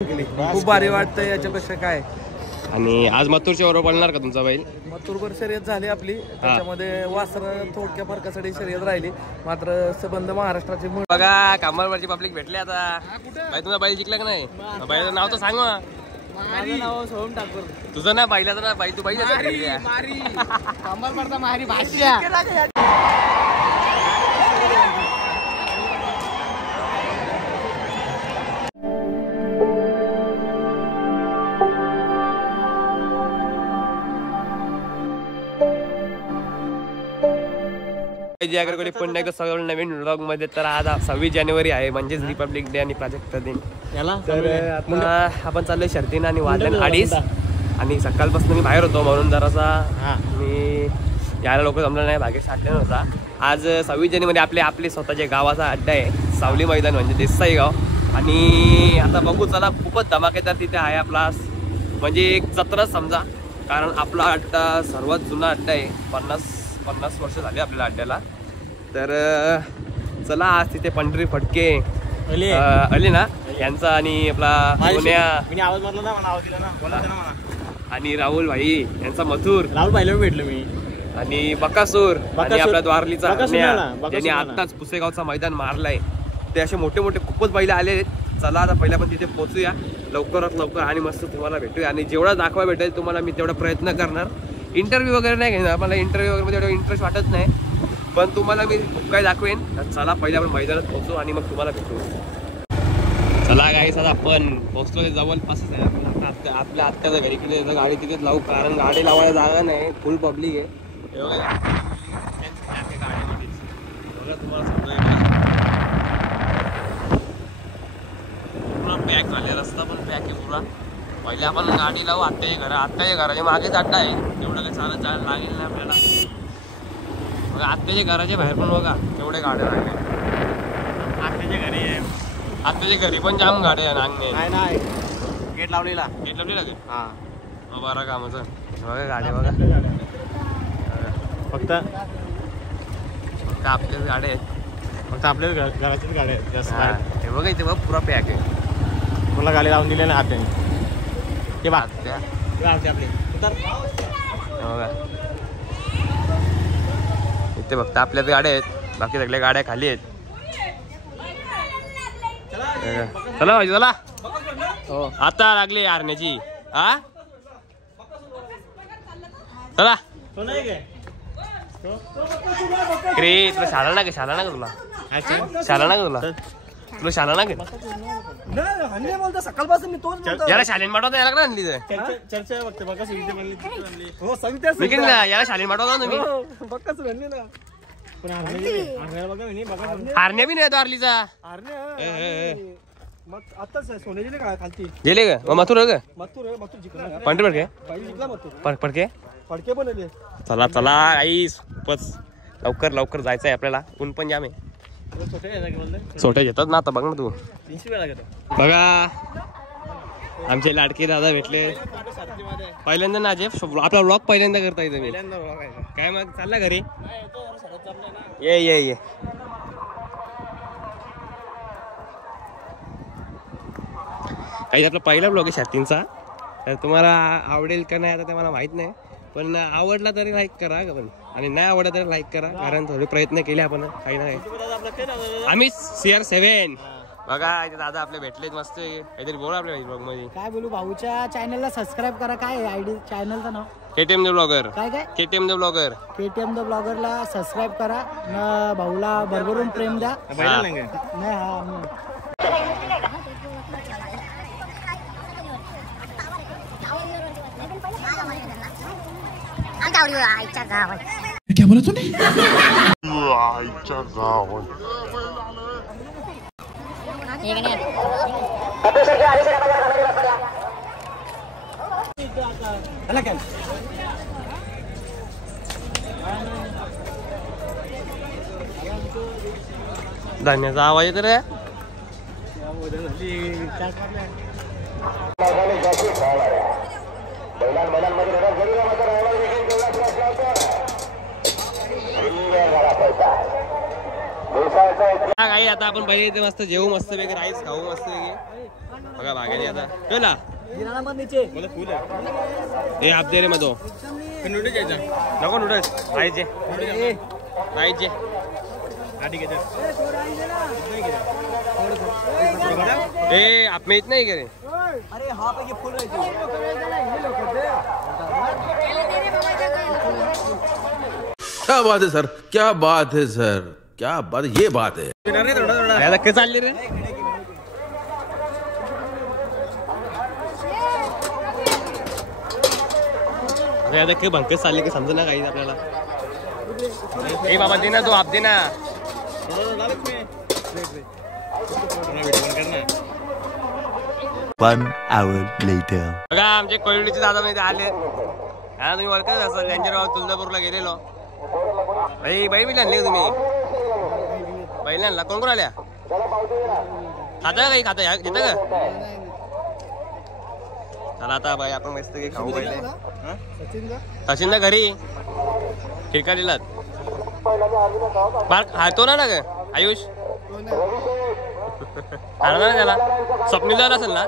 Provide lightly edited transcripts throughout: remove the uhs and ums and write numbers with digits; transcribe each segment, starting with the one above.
खूप भारी वाटतं याच्यापेक्षा काय. आणि आज मथुरच्या बरोबर पळणार का तुमचा बैल? मथुरवर शर्यत झाली आपली, त्याच्यामध्ये वासर थोडक्या फरकासाठी शर्यत राहिली, मात्र संबंध महाराष्ट्राचे. बघा कामावरची पब्लिक भेटले आता. भाई तुझा बैल जिंकला का नाही? बैलाचं नाव तर सांग मग. माझं नाव सोहम ठाकूर. तुझं ना बैलाचं ना बाई तू बैल मारी भाष्या. पुन्हा एकदा सगळं नवीन व्लॉग मध्ये. तर आज 26 जानेवारी आहे, म्हणजेच रिपब्लिक डे आणि प्रजासत्ताक दिन. तर आता आपण चाललोय शर्तीनं आणि वाजले 2:30 आणि सकाळपासून मी बाहेर होतो म्हणून जरासा मी यायला लोक जमलं नाही, भाग्य साठले नव्हता. आज 26 जानेवारी आपले स्वतःच्या गावाचा अड्डा आहे, सावली मैदान म्हणजे देसाई गाव. आणि आता बघू चला, खूपच धमाकेदार तिथे आहे आपला, म्हणजे एक जत्राच समजा, कारण आपला अड्डा सर्वात जुना अड्डा आहे. 50 वर्ष झाले आपल्याला अड्ड्याला. तर चला आज तिथे पंढरी फटके अली ना यांचा आणि आपला आणि राहुल भाई यांचा मथुर, राहुल भाईला भेटलो मी, आणि बकासूर आणि आपला द्वारलीचा ज्यांनी आत्ताच पुसेगावचा मैदान मारलाय. ते असे मोठे मोठे खूपच बैल आले. चला आता पहिल्या पण तिथे पोहोचूया लवकरात लवकर आणि मस्त तुम्हाला भेटूया. आणि जेवढा दाखवा भेटेल तुम्हाला मी तेवढा प्रयत्न करणार. इंटरव्ह्यू वगैरे नाही घेणार, मला इंटरव्ह्यू वगैरे मध्ये एवढं इंटरेस्ट वाटत नाही, पण तुम्हाला मी खूप काही दाखवेन. चला पहिल्या आपण मैदानात पोहोचू आणि मग तुम्हाला भेटू. चला गाईस आता आपण पोहोचलो जवळपासच आहे. आपल्या आत्याच्या घरी किती गाडी तिकीट लावू, कारण गाडी लावायला जागा नाही, फुल पब्लिक आहे. तुम्हाला पूर्ण पॅक झाले, रस्ता पण पॅक आहे पुरा. पहिले आपण गाडी लावू आत्याच्या घराच्या मागेच अड्डा आहे, एवढं काही चालत जायला लागेल नाही आपल्याला. बघा आत्याच्या घराच्या बाहेर पण बघा तेवढे गाड्या लागले. आत्याच्या घरी पण जाम गाड्या आहे. नाही गेट लावलेला का? हा बरं कामाचं बघा गाड्या बघा, फक्त आपल्याच गाड्या आहेत, फक्त आपल्या घराच्याच गाड्या आहेत. हे बघा इथे बघ पुरा पॅक आहे. मला गाडी लावून दिली ना आत्याने. ते बघा आपले बघा इथे फक्त आपल्याच गाड्या आहेत, बाकी सगळ्या गाड्या खाली आहेत. चला भाई चला. हो आता लागली आरण्याची. हा चला रे, तुला शाळा ना का तुला शाळा ना का सकाळपासून मी तोच याला शालीन पाठवता याला आणली चर्चा याला शालीन पाठवता तुम्ही. हारण्या बी नाही दारलीचा गेले का मथुर का पंढरी फडके बनले. चला चला आई लवकर जायचंय आपल्याला, ऊन पण जाम आहे. छोटे घेतात ना आता, बघ ना तू. बघा आमचे लाडके दादा भेटले पहिल्यांदा ना. जे आपला व्लॉग पहिल्यांदा करता येतं मी. काय मग चालला घरी? ये काही आपला पहिला ब्लॉग आहे शर्तींचा. तर तुम्हाला आवडेल का नाही आता ते मला माहित नाही, पण आवडला तरी लाईक करा पण, आणि नाही आवडला तरी लाईक करा, कारण थोडे प्रयत्न केले आपण काही ना काही. आम्ही CR7 बघा इथे दादा आपले भेटलेत मस्त. काहीतरी बोला आपल्या ब्लॉग मध्ये. काय बोलू, भाऊच्या चॅनलला सबस्क्राईब करा. काय आयडी चॅनलचं नाव? KTM the blogger. काय KTM the blogger. KTM the ब्लॉगरला सबस्क्राईब करा. भाऊला भरभरून प्रेम द्या. क्या बोला तूने? आईच्या गावात धान्याचा आवाज येतो रे. काही आता आपण पहिले इथे मस्त जेवू मस्त वेगळे राईस खाऊ मस्त वेगळे बघा भाग्याने आता केला हे आप दे रे मग तो नको नूडल्स खायचे खायचे ए आप में इतना ही करे अरे हाँ पे ये फुल रही थी क्या बात है सर, क्या बात है सर, क्या बात, ये बात है. धक्के चालले रे अरे धक्के भंकेच चालले की समजा ना काही आपल्याला ए बाबा दे ना तो आप दे ना 1 hour later. बघा आमचे कोयलीचे दादा मध्ये आले हा तुम्ही ओळखत असाल त्यांच्या गावात तुळजापूरला गेलेलो भाई बैल बिल आणले तुम्ही बैल आणला कोण कोण आल्या खाता का काही खाता घेता का चला आता बाई आपण मस्त काही खाऊ पहिले सचिन ना घरी खिडकालीलाच बार खातो ना ग आयुष खाणार ना त्याला स्वप्नील जायला असेल ना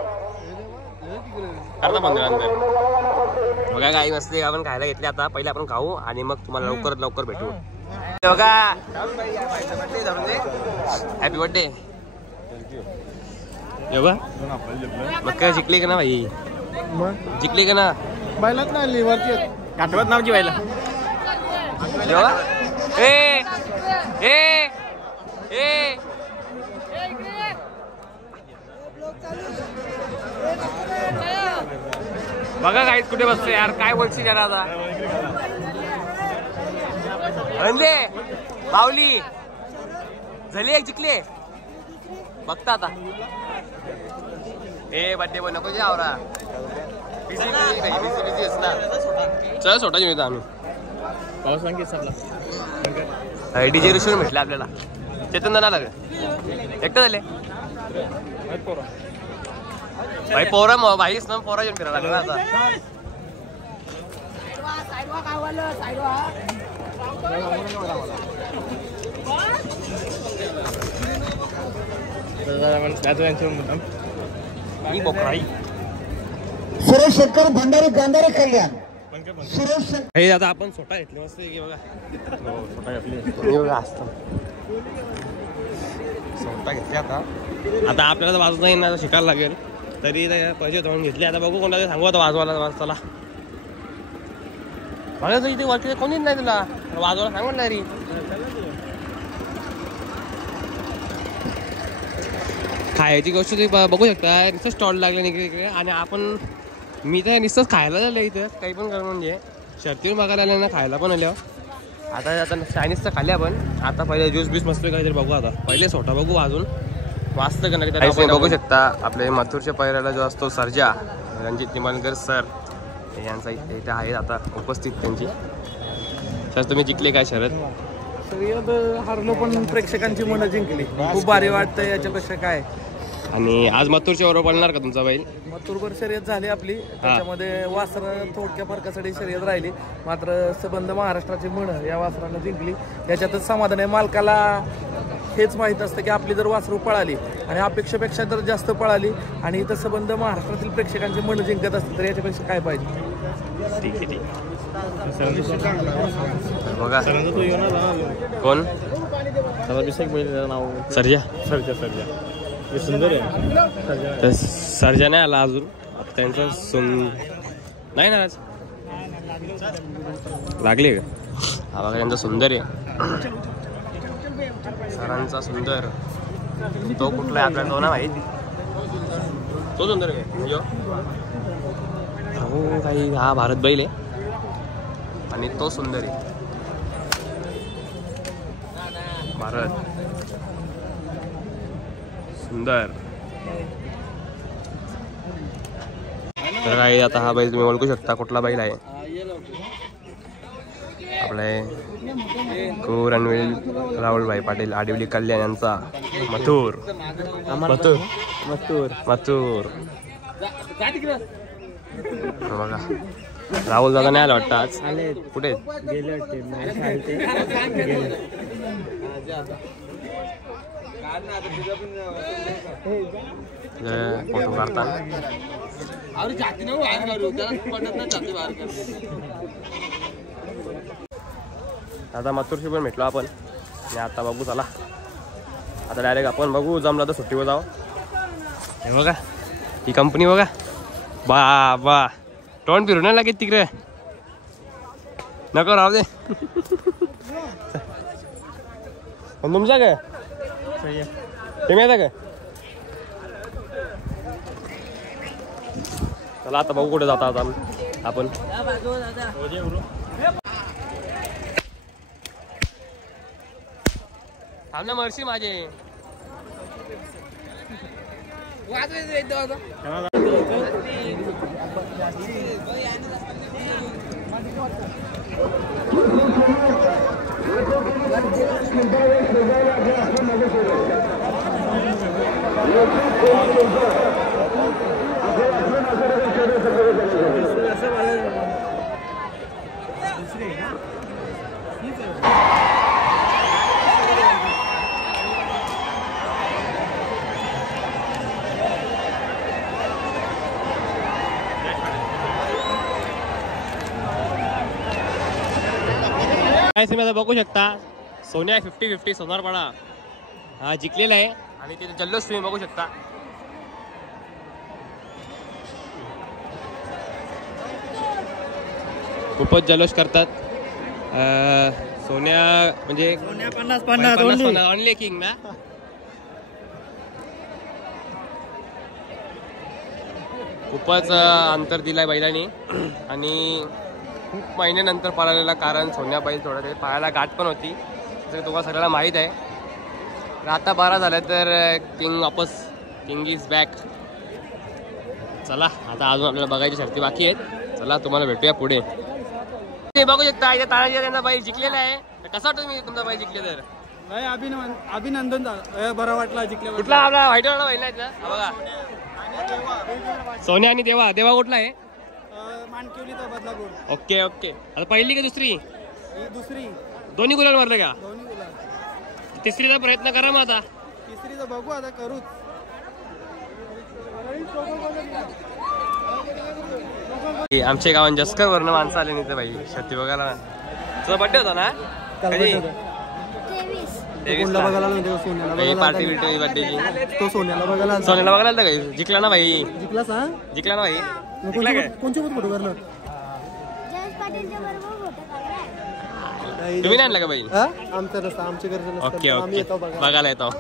करता पंधरानंतर बघा काही मस्त आपण खायला घेतले आता पहिले आपण खाऊ आणि मग तुम्हाला लवकर लवकर भेटू बघा हॅपी बर्थडे बघा मग काय जिंकली का ना भाई जिंकली का ना बैलात ना लिव्हरची आठवत नावची बायला ए ए ए बघा काहीच कुठे बसतो यार काय बोलशील यार आता म्हणले बावली झाली एक जिंकले बघता आता ए बड्डे पण नको आवरा बिझी असणार चल छोटा जेवतो आम्ही पाऊस सांगित सगळा डीजे ऋषी म्हटलं आपल्याला चेतन ना लाग एकटं झाले भाई पोरा भाईच ना पोरा येऊन फिरायला लागला आता सुरेश शेतकर भंडारी गांधारे कल्याण सुरेश आता आपण स्वतः घेतले मस्त बघा स्वतः घेतले आता आपल्याला वाजता येणार शिकायला लागेल तरी पैसे होते म्हणून घेतले आता बघू कोणाला सांगू आता वाजवायला चला मला तर इथे वर्क कोणीच नाही तुला वाजवायला सांगू ना तरी खायची गोष्ट तुम्ही बघू शकता नुसतं स्टॉल लागले इकडे आणि आपण मी तर नुसतंच खायला झालं इथं काही पण करून म्हणजे शर्तीवर बघायला आलं ना खायला पण आल्यावर आता चायनीजचं खाल्ले आपण आता पहिले ज्यूस बीस मस्त काहीतरी बघू आता पहिले सोटा बघू वाजून वाचतं का नाही बघू शकता आपले मथुरच्या पैराला जो असतो सर्जा रणजित निंबाळकर सर यांचा इथे आहेत आता उपस्थित त्यांची सर तुम्ही जिंकले काय शरद शर्यत हारलो पण प्रेक्षकांची मनं जिंकली खूप भारी वाटतं याच्यापेक्षा काय आणि आज मथुरच्या बरोबर पळणार का तुमचा बैल मथुरभर शर्यत झाली आपली त्याच्यामध्ये वासर थोडक्या फरकासाठी शर्यत राहिली मात्र सबंध महाराष्ट्राची म्हण या वासरानं जिंकली याच्यातच समाधान आहे मालकाला हेच माहीत असतं की आपली जर वासरू पळाली आणि अपेक्षेपेक्षा जर जास्त पळाली आणि इथं सबंध महाराष्ट्रातील प्रेक्षकांची मन जिंकत असते तर याच्यापेक्षा काय पाहिजे ठीक आहे ठीक बघा कोण सर्जा सर्जा सर्जा सुंदर आहे सर्जा नाही आला अजून आता त्यांचा नाही ना लागले का हा बघा त्यांचा सुंदर आहे सरांचा सुंदर तो कुठला आहे आपल्याला तो ना माहिती तो सुंदर आहे हो काही हा भारत बैल आहे आणि तो सुंदर आहे भारत सुंदर तर काही आता हा बैल तुम्ही ओळखू शकता कुठला बैल आहे आपले रणवीर राहुलभाई पाटील आडिवली कल्याण यांचा मथुर मथुर मथुर मथुर बघा राहुल दादा नाही आला वाटतं आज कुठे फोटो काढता आता मथुरशी पण भेटलो आपण आणि आता बघू चला आता डायरेक्ट आपण बघू जमलं तर सुट्टीवर जाऊ. हे बघा ही कंपनी बघा बा बा तोंड फिरून नाही लागेल तिकडे नको राहू दे. तुमचा काय तुम्ही येता काय चला आता बघू कुठे जाता आता आपण. थांबल्या मर्शी माझे तुम्ही आता बघू शकता सोन्या 50-50 सोनारपाडा हा जिंकलेला आहे आणि तिथे जल्लोष तुम्ही बघू शकता. खूपच जल्लोष करतात. सोन्या म्हणजे 50-50 ऑनली किंग ना. खूपच अंतर दिलाय बैलांनी आणि खूप महिन्यानंतर पळालेला कारण सोन्या बैल थोडा ते पायाला गाठ पण होती जर तुम्हाला सगळ्याला माहीत आहे. आता 12 झालं तर किंग वापस किंग इज बॅक. चला आता अजून आपल्याला बघायची शर्ती बाकी आहेत. चला तुम्हाला भेटूया पुढे. ते बघू शकता इथे तानाजी त्यांचा बैल जिंकलेला आहे. कसा वाटतो तुम्ही तुमचा बैल जिंकले तर? नाही अभिनंदन बरं वाटला जिंकल्या. कुठला आपला व्हाईटवाला बैल नाही ना बघा सोन्या आणि देवा. देवा कुठला आहे? मानकेवली तर बदलापूर. Okay okay. आता पहिली का दुसरी? दुसरी. दोन्ही गुलाल मारले का? दोन्ही गुलाल. तिसरीचा प्रयत्न करा मग आता. तिसरीचा बघू आता करूच. आमच्या गावात जस्कर वरनं माणसं आले नाही तर भाई शर्ती बघायला. तुझा बड्डे होता ना कधी? 23 पार्टी बिर्टी बड्डेची. तो सोन्याला बघायला. सोन्याला बघायला आलता का? जिंकला ना भाई. जिंकला सा? जिंकला ना भाई. जिंकला काय? कोणच्या फोटो करणार? तुम्ही नाही आणला का बाई? आमचं नसतं आमच्या घरचं नसतं. ओके ओके बघायला येतो.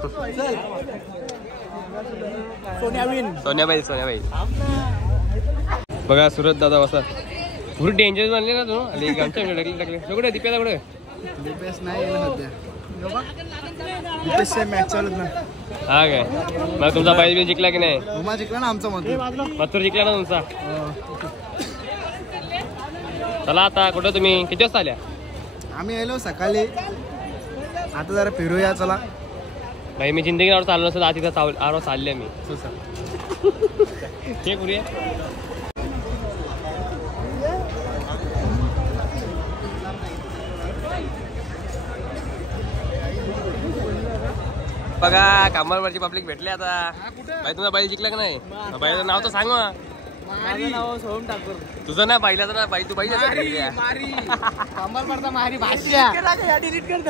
सोन्याबाई सोन्याबाई बघा सुरत दादा बसा पूर्ण डेंजर बनले ना तू. आमच्या टाकले कुठे दिप्याला कुठे? दिपेश नाही सध्या. दिपेश मॅच चालत ना. हा काय मग तुमचा बैल बी जिंकला की नाही? उमा जिंकला ना आमचा मथुर जिंकला ना तुमचा. चला आता कुठं तुम्ही किती वाजता आल्या? आम्ही आलो सकाळी. आता जरा फिरूया चला. भाई मी जिंदगीवर चाललो नसतं आता तिथं आरो चालले मी. ते पुढे बघा कामावरची पब्लिक भेटले आता. भाई तुझा बैल जिंकला का नाही? बैलाचं नाव तर सांग मग. माझं नाव सोहम ठाकूर. तुझं ना बैलाचं ना बाई तू बैल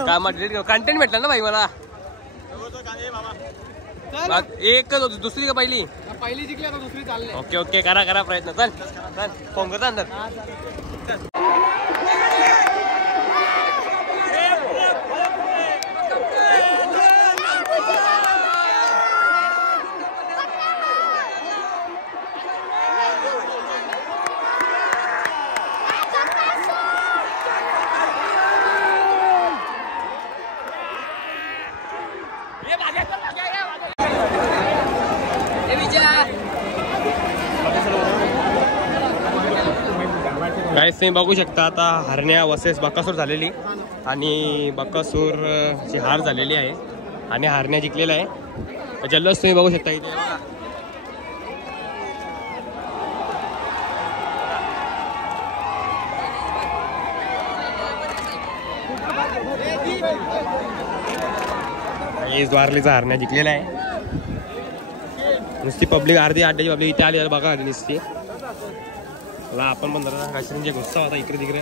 कामात डिलीट कर. कंटेंट भेटला ना भाई मला. एक दुसरी का पहिली? पहिली जिंकली आता दुसरी चालली. ओके ओके करा करा प्रयत्न. चल चल फोन करता नंतर. काय तुम्ही बघू शकता आता हरण्या वर्सेस बकासूर झालेली आणि बकासूर ची हार झालेली आहे आणि हरण्या जिंकलेला आहे. जल्लोष तुम्ही बघू शकता इथे. द्वारलीचा हरण्या जिंकलेला आहे. नुसती पब्लिक अर्धी अड्ड्याची पब्लिक इथे आली बघा आधी नुसती. मला आपण पण जरा काश्मीरचे गुस्सा होता इकडे तिकडे.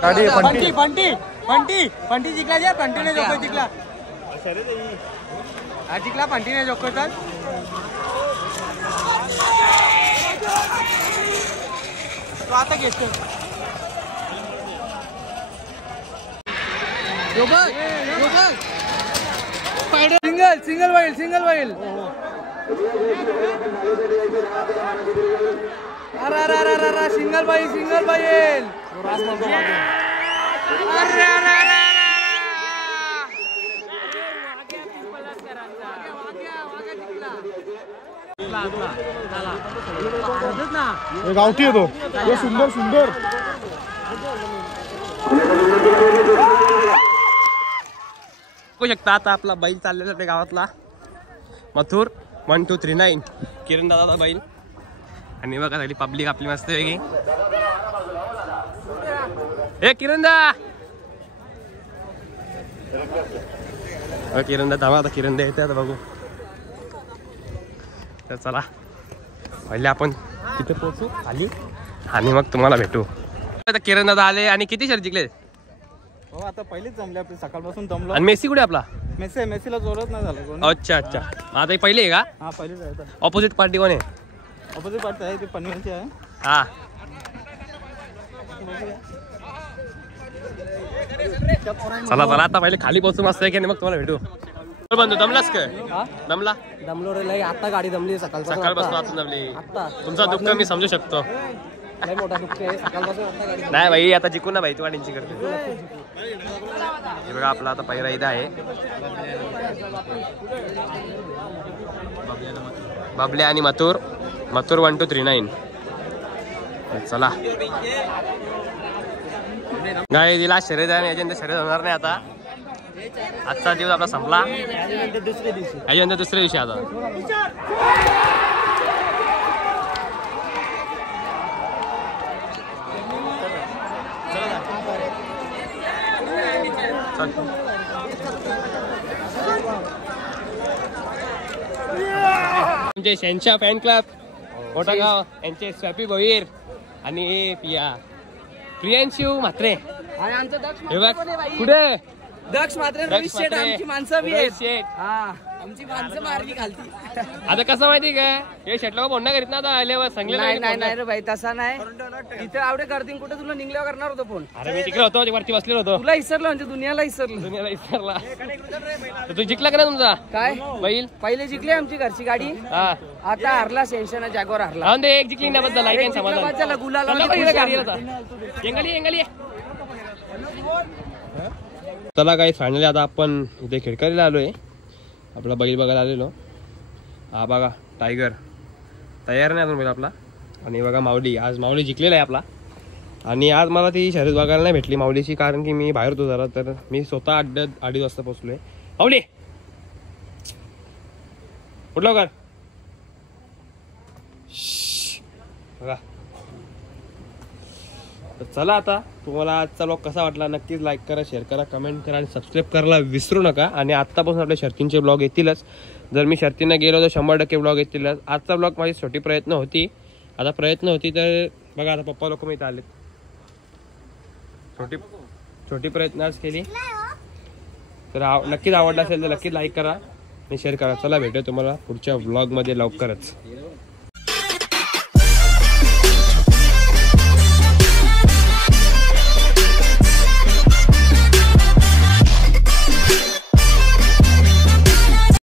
पंटी पंटी पंटी पंटी जिंकला जे पंटीने जोको जिंकला आज जिंकला पंटीने जोको तर तो आता घेतो single single while single while. अरे अरे अरे अरे सिंगल बाईल सिंगल बाईल. गावठी येतो सुंदर सुंदर. बघू शकता आता आपला बैल चाललेला ते गावातला मथुर 1239 किरण दादाचा बैल. आणि बघा झाली पब्लिक आपली मस्त वेगळी. ए किरण दा किरण दा थांबा आता किरण दा येते आता बघू. तर चला पहिले आपण तिथे पोहोचू खाली आणि मग तुम्हाला भेटू. आता किरण दादा आले आणि किती शर्ट जिंकले. हो आता पहिलेच जमले आपले सकाळपासून जमलो. आणि मेसी कुठे आपला. मेसीला जोरच नाही झालं कोण. अच्छा अच्छा आता पहिले आहे का. हा पहिलेच आहे. ऑपोजिट पार्टी कोण आहे. ऑपोजिट पार्टी आहे ती पनवेलची आहे. हा चला चला आता पहिले खाली पोहोचू मस्त आहे की मग तुम्हाला भेटू. बंधू दमलास काय. दमला दमलो रे आता गाडी जमली सकाळपासून आता दमली. तुमचा दुःख मी समजू शकतो. नाही भाई आता जिंकू ना भाई तू वाढींची करते. हे बघा आपला आता पहिला इथं आहे बाबल्या आणि मथुर 1239. चला गाय दिला शर्यत आहे याच्यानंतर शर्यत होणार नाही आता. आजचा दिवस आपला संपला याच्यानंतर दुसऱ्या दिवशी आता. आमचे शहनशाह फॅन क्लब मोठागाव यांचे स्वॅपी भोईर आणि प्रियांशू म्हात्रे. हे बघ कुठे दक्ष मात्र आमची माणसं बी आहेत. आमची माणसं मारली घालती. आता कसं माहिती काय हे शेटला बोलणं करीत ना आता आल्यावर सांगले नाही रे भाई तसा नाही. इथे आवडे करतील कुठे तुला निघल्यावर करणार होतो फोन. अरे मी तिकडे होतो वरती बसलेलो होतो. तुला विसरलं म्हणजे दुनियाला विसरला. तू जिंकला का ना तुमचा काय बैल. पहिले जिंकली आमची घरची गाडी. हा आता हरला सेन्शन जॅगवर हरला. एक जिंकली ना बद्दल आहे समाधान. चला काही फायनली आता आपण इथे खेडकरीला आलोय. आपला बैल बघायला आलेलो. हा बघा टायगर तयार नाही अजून बैल आपला. आणि बघा माऊली आज माऊली जिंकलेला आहे आपला. आणि आज मला ती शर्यत बघायला नाही भेटली माऊलीची कारण की मी बाहेर होतो जरा. तर मी स्वतः 2:30 वाजता पोहोचलोय. माऊली कुठलं कर बघा तर चला आता तुम्हाला आजचा ब्लॉग कसा वाटला नक्कीच लाईक करा, शेअर करा, कमेंट करा आणि सबस्क्राईब करायला विसरू नका. आणि आत्तापासून आपल्या शर्तींचे ब्लॉग येतीलच. जर मी शर्तींना गेलो तर 100% ब्लॉग येतीलच. आजचा ब्लॉग माझी छोटी प्रयत्न होती. आता प्रयत्न होती तर बघा आता पप्पा लोक मी इथं आलेत. छोटी प्रयत्न आज केली. तर नक्कीच आवडला असेल तर नक्कीच लाईक करा आणि शेअर करा. चला भेटूया तुम्हाला पुढच्या ब्लॉगमध्ये लवकरच.